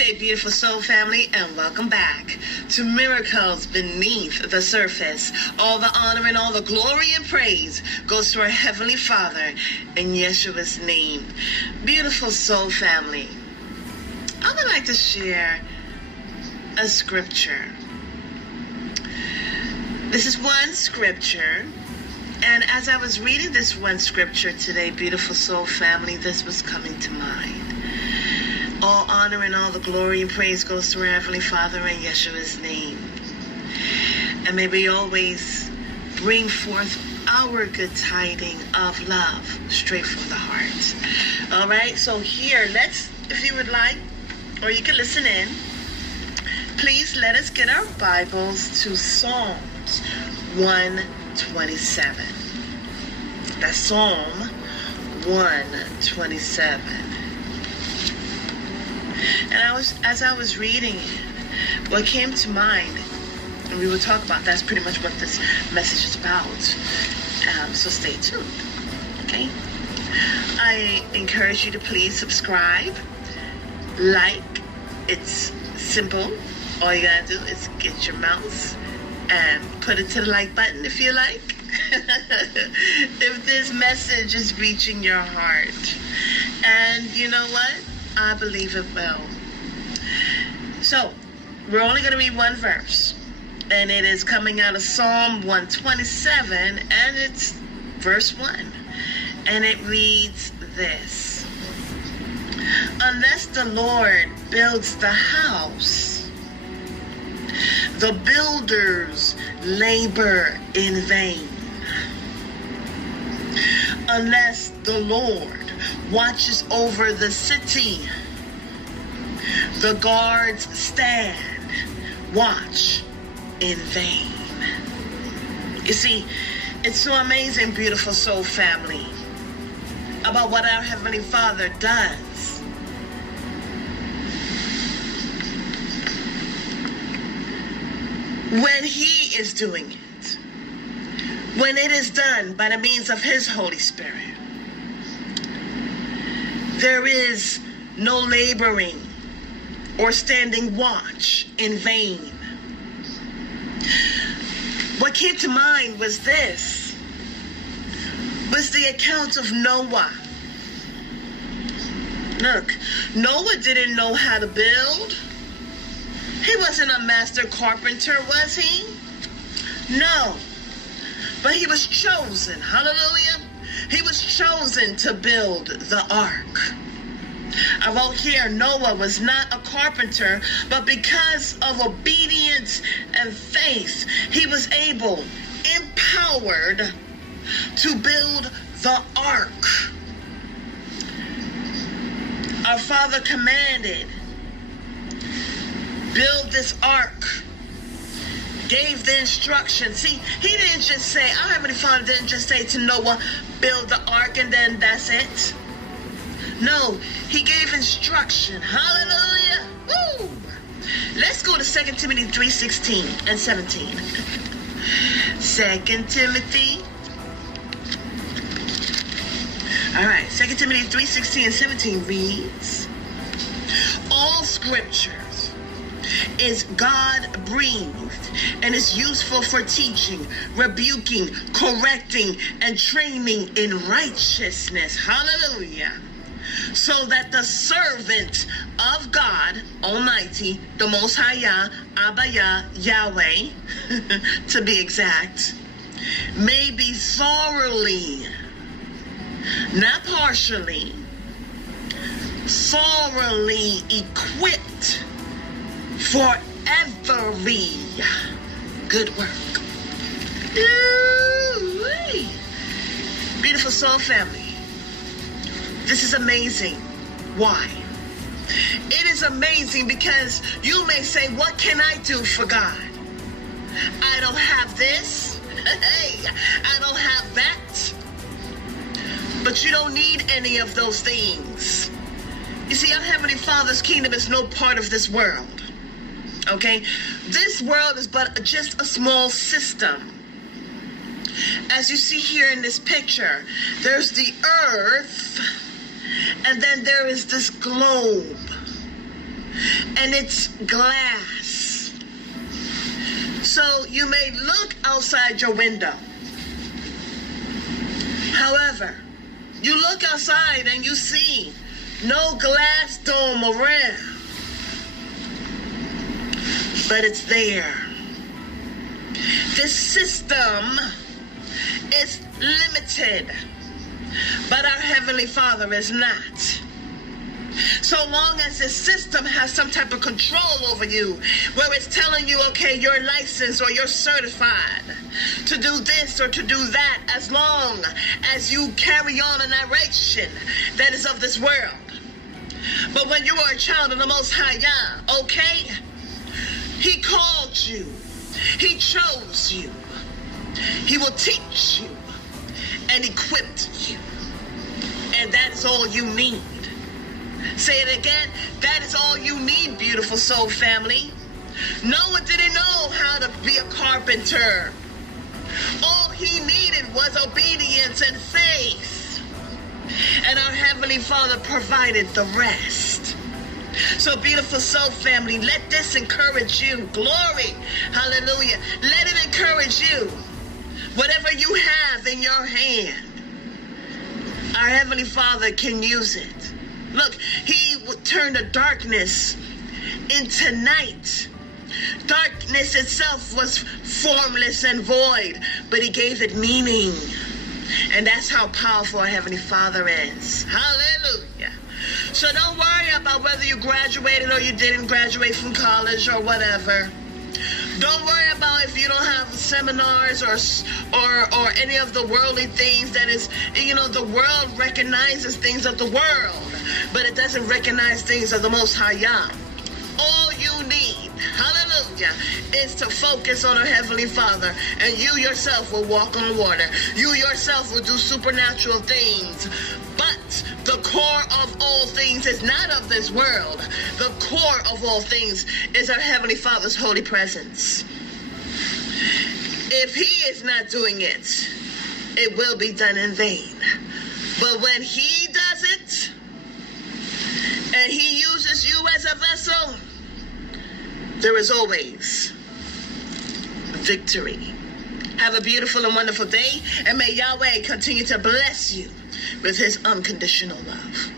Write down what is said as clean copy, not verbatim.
day, beautiful soul family, and welcome back to Miracles Beneath the Surface. All the honor and all the glory and praise goes to our Heavenly Father in Yeshua's name. Beautiful soul family, I would like to share a scripture. This is one scripture, and as I was reading this one scripture today, beautiful soul family, this was coming to mind. All honor and all the glory and praise goes to our Heavenly Father in Yeshua's name. And may we always bring forth our good tiding of love straight from the heart. All right, so here, if you would like, or you can listen in, please let us get our Bibles to Psalms 127. That's Psalm 127. And as I was reading it, what came to mind, and we will talk about, that's pretty much what this message is about. So stay tuned, okay? I encourage you to please subscribe, like. It's simple. All you gotta do is get your mouse and put it to the like button if you like. If this message is reaching your heart. And you know what? I believe it will. So, we're only going to read one verse. And it is coming out of Psalm 127, and it's verse 1. And it reads this: Unless the Lord builds the house, the builders labor in vain. Unless the Lord watches over the city, the guards stand watch in vain. You see, it's so amazing, beautiful soul family, about what our Heavenly Father does. When He is doing it, when it is done by the means of His Holy Spirit, there is no laboring or standing watch in vain. What came to mind was the account of Noah. Look, Noah didn't know how to build. He wasn't a master carpenter, was he? No. But he was chosen, hallelujah. He was chosen to build the ark. I wrote here, Noah was not a carpenter, but because of obedience and faith, he was able, empowered, to build the ark. Our Father commanded, build this ark. Gave the instructions. See, He didn't just say, our Heavenly Father didn't just say to Noah, build the ark and then that's it. No, He gave instruction. Hallelujah. Woo! Let's go to 2 Timothy 3:16 and 17. 2 Timothy. All right, 2 Timothy 3:16 and 17 reads, all scriptures is God-breathed and is useful for teaching, rebuking, correcting, and training in righteousness. Hallelujah. So that the servant of God Almighty, the Most High Yah, Abba Yah, Yahweh, to be exact, may be thoroughly, not partially, thoroughly equipped for every good work. Ooh-wee. Beautiful soul family, this is amazing. Why? It is amazing because you may say, what can I do for God? I don't have this. Hey, I don't have that. But you don't need any of those things. You see, our Heavenly Father's kingdom is no part of this world. Okay? This world is but just a small system. As you see here in this picture, there's the earth, and then there is this globe. and it's glass. So you may look outside your window. However, you look outside and you see no glass dome around, but it's there. This system is limited, but our Heavenly Father is not. So long as this system has some type of control over you, where it's telling you, okay, you're licensed or you're certified to do this or to do that, as long as you carry on a narration that is of this world. But when you are a child of the Most High Yah, okay, He called you, He chose you, He will teach you and equip you, and that's all you need. Say it again. That is all you need, beautiful soul family. Noah didn't know how to be a carpenter. All he needed was obedience and faith. And our Heavenly Father provided the rest. So, beautiful soul family, let this encourage you. Glory. Hallelujah. Let it encourage you. Whatever you have in your hand, our Heavenly Father can use it. Look, He would turn the darkness into night. Darkness itself was formless and void, but He gave it meaning. And that's how powerful our Heavenly Father is. Hallelujah. So don't worry about whether you graduated or you didn't graduate from college or whatever. Don't worry about if you don't have seminars or any of the worldly things that is, the world recognizes things of the world, but it doesn't recognize things of the Most High Yah. All you need, hallelujah, is to focus on our Heavenly Father, and you yourself will walk on water. You yourself will do supernatural things. But the core of all things is not of this world. The core of all things is our Heavenly Father's holy presence. If He is not doing it, it will be done in vain. But when He does it, and He uses you as a vessel, there is always victory. Have a beautiful and wonderful day, and may Yahweh continue to bless you with His unconditional love.